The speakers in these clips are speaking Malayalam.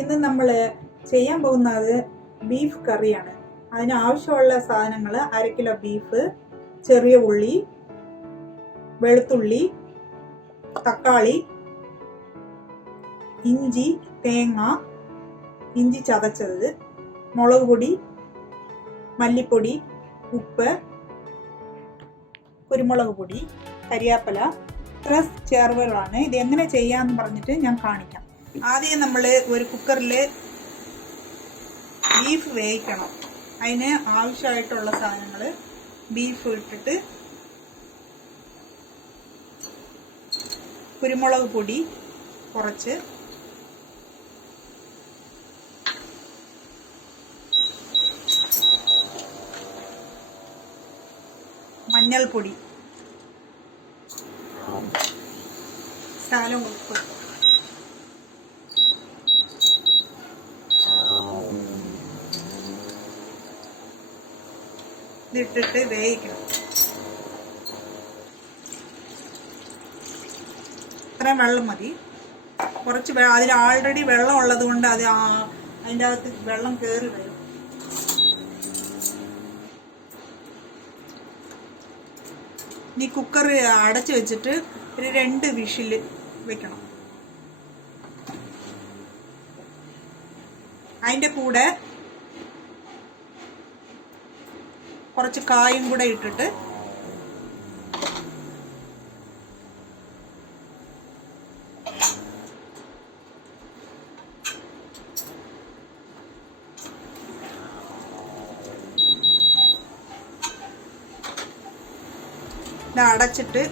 ഇന്ന് നമ്മൾ ചെയ്യാൻ പോകുന്നത് ബീഫ് കറിയാണ്. അതിന് ആവശ്യമുള്ള സാധനങ്ങൾ: 1/2 കിലോ ബീഫ്, ചെറിയ ഉള്ളി, വെളുത്തുള്ളി, തക്കാളി, ഇഞ്ചി, തേങ്ങ, ഇഞ്ചി ചതച്ചത്, മുളക് പൊടി, മല്ലിപ്പൊടി, ഉപ്പ്, കുരുമുളക് പൊടി, കരിയാപ്പില. ഇത്ര ചേർവകളാണ്. ഇത് എങ്ങനെ ചെയ്യാമെന്ന് പറഞ്ഞിട്ട് ഞാൻ കാണിക്കാം. ആദ്യം നമ്മൾ ഒരു കുക്കറിൽ ബീഫ് വേവിക്കണം. അതിന് ആവശ്യമായിട്ടുള്ള സാധനങ്ങൾ: ബീഫ് ഇട്ടിട്ട് കുരുമുളക് പൊടി കുറച്ച്, മഞ്ഞൾപ്പൊടി, ശകലം ഉപ്പ്, ഇതിട്ടിട്ട് വേവിക്കണം. ഇത്രയും വെള്ളം മതി. കുറച്ച് അതിൽ ആൾറെഡി വെള്ളം ഉള്ളത് കൊണ്ട് അതിൻ്റെ അകത്ത് വെള്ളം കയറി വരും. ഇനി കുക്കർ അടച്ച് വെച്ചിട്ട് ഒരു 2 വിഷിൽ വെക്കണം. അതിൻ്റെ കൂടെ കുറച്ച് കായും കൂടെ ഇട്ടിട്ട് ഇത് അടച്ചിട്ട്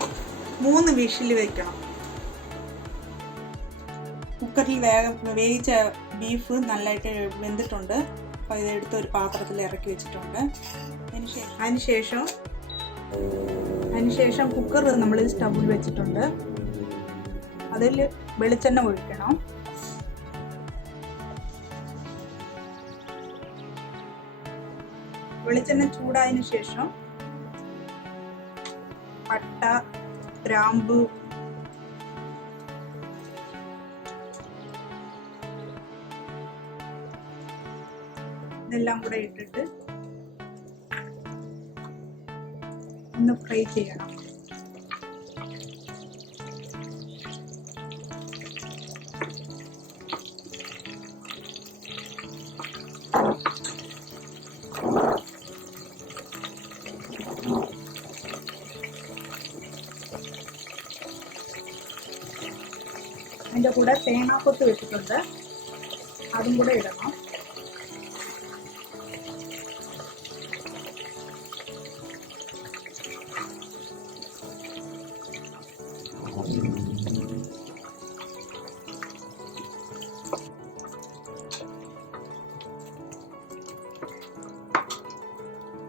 3 വിഷിൽ വെക്കണം. കുക്കറിൽ വേവിച്ച ബീഫ് നല്ലതായിട്ട് വെന്തിട്ടുണ്ട്. അപ്പോൾ ഇതെടുത്ത് ഒരു പാത്രത്തിൽ ഇറക്കി വെച്ചിട്ടുണ്ട്. അതിനുശേഷം കുക്കർ നമ്മൾ സ്റ്റൗവിൽ വെച്ചിട്ടുണ്ട്. അതിൽ വെളിച്ചെണ്ണ ഒഴിക്കണം. വെളിച്ചെണ്ണ ചൂടായതിനു ശേഷം പട്ട, ഗ്രാമ്പു, ഇതെല്ലാം കൂടെ ഇട്ടിട്ട് ഒന്ന് ഫ്രൈ ചെയ്യണം. അതിൻ്റെ കൂടെ തേങ്ങാക്കൊത്ത് വെച്ചിട്ടുണ്ട്, അതും കൂടെ ഇടണം.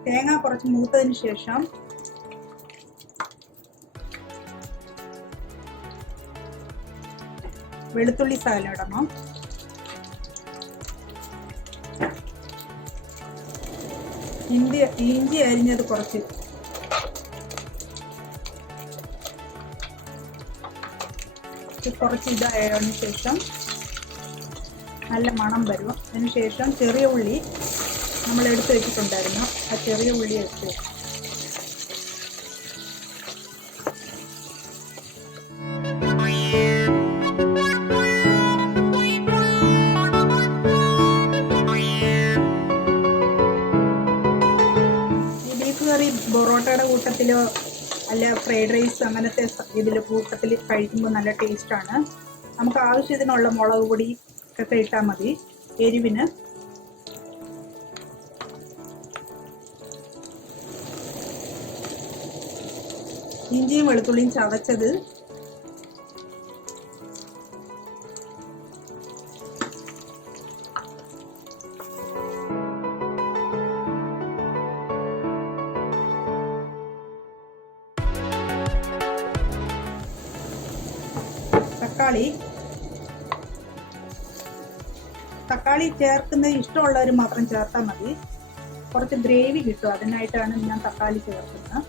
തേങ്ങ കുറച്ച് മൂത്തതിന് ശേഷം വെളുത്തുള്ളി ശകലം ഇടണം. ഇഞ്ചി അരിഞ്ഞത് കുറച്ച്, ഇതായതിനു ശേഷം നല്ല മണം വരും. അതിനുശേഷം ചെറിയ ഉള്ളി നമ്മൾ എടുത്ത് വെച്ചിട്ടുണ്ടായിരുന്നു. ആ ചെറിയ ഉള്ളി എടുത്ത് ഈ ബീഫ് കറി പൊറോട്ടയുടെ കൂട്ടത്തിലോ അല്ല ഫ്രൈഡ് റൈസ് അങ്ങനത്തെ ഇതിൽ കൂട്ടത്തിൽ കഴിക്കുമ്പോൾ നല്ല ടേസ്റ്റാണ്. നമുക്ക് ആവശ്യത്തിനുള്ള മുളക് പൊടി ഒക്കെ ഇട്ടാൽ മതി എരിവിന്. ഇഞ്ചിയും വെളുത്തുള്ളിയും ചതച്ചത്, തക്കാളി ചേർക്കുന്നത് ഇഷ്ടമുള്ളവർ മാത്രം ചേർത്താൽ മതി. കുറച്ച് ഗ്രേവി കിട്ടും, അതിനായിട്ടാണ് ഞാൻ തക്കാളി ചേർക്കുന്നത്.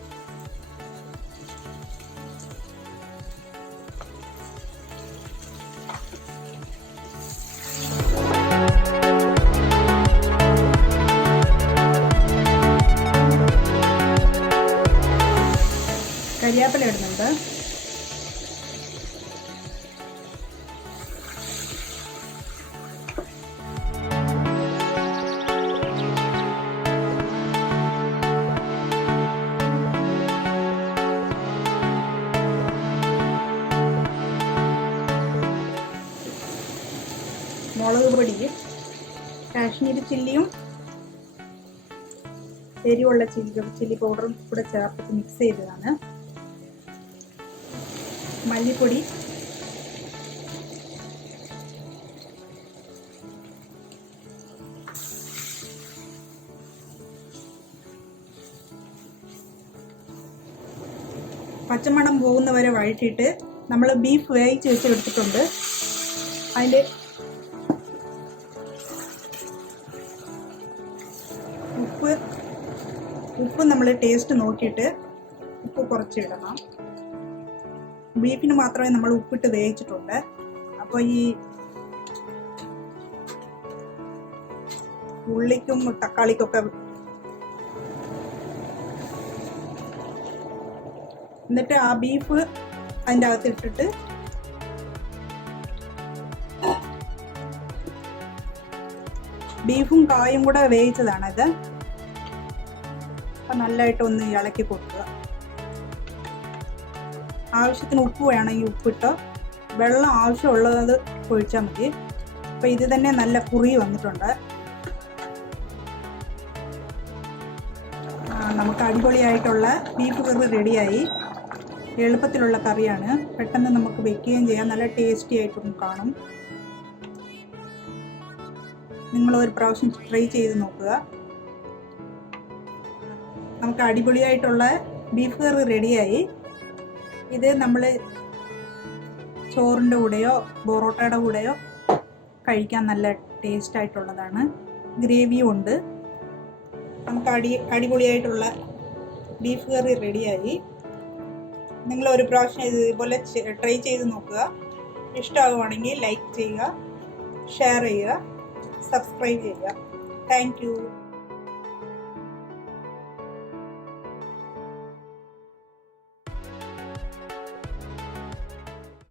ചേർത്തിട്ടുണ്ട്. മുളക് പൊടി, കാശ്മീരി ചില്ലിയും എരിവുള്ള ചില്ലി പൗഡറും കൂടെ ചേർത്തിട്ട് മിക്സ് ചെയ്തതാണ്. മല്ലിപ്പൊടി, പച്ചമണം പോകുന്നവരെ വഴറ്റിയിട്ട് നമ്മൾ ബീഫ് വേവിച്ച് വെച്ചെടുത്തിട്ടുണ്ട്. അതിൻ്റെ ഉപ്പ് നമ്മൾ ടേസ്റ്റ് നോക്കിയിട്ട് ഉപ്പ് കുറച്ച് ഇടണം. ബീഫിന് മാത്രമേ നമ്മൾ ഉപ്പിട്ട് വേവിച്ചിട്ടുണ്ട്. അപ്പോൾ ഈ ഉള്ളിക്കും തക്കാളിക്കൊക്കെ എന്നിട്ട് ആ ബീഫ് അതിൻ്റെ അകത്തിട്ടിട്ട് ബീഫും കായും കൂടെ വേവിച്ചതാണിത്. അപ്പം നല്ലതായിട്ട് ഒന്ന് ഇളക്കി കൊടുക്കുക. ആവശ്യത്തിന് ഉപ്പ് വേണമെങ്കിൽ ഉപ്പിട്ടോ, വെള്ളം ആവശ്യമുള്ളത് ഒഴിച്ചാൽ മതി. അപ്പം ഇത് തന്നെ നല്ല കുറി വന്നിട്ടുണ്ട്. നമുക്ക് അടിപൊളിയായിട്ടുള്ള ബീഫ് കറി റെഡിയായി. എളുപ്പത്തിലുള്ള കറിയാണ്, പെട്ടെന്ന് നമുക്ക് വെക്കുകയും ചെയ്യാം. നല്ല ടേസ്റ്റി ആയിട്ടും കാണും. നിങ്ങളൊരു പ്രാവശ്യം ട്രൈ ചെയ്ത് നോക്കുക. നമുക്ക് അടിപൊളിയായിട്ടുള്ള ബീഫ് കറി റെഡിയായി. ഇത് നമ്മൾ ചോറിൻ്റെ കൂടെയോ പൊറോട്ടയുടെ കൂടെയോ കഴിക്കാൻ നല്ല ടേസ്റ്റ് ആയിട്ടുള്ളതാണ്. ഗ്രേവിയും ഉണ്ട്. നമുക്ക് അടിപൊളിയായിട്ടുള്ള ബീഫ് കറി റെഡിയായി. നിങ്ങളൊരു പ്രാവശ്യം ഇതുപോലെ ട്രൈ ചെയ്ത് നോക്കുക. ഇഷ്ടമാവുകയാണെങ്കിൽ ലൈക്ക് ചെയ്യുക, ഷെയർ ചെയ്യുക, സബ്സ്ക്രൈബ് ചെയ്യുക. Thank you.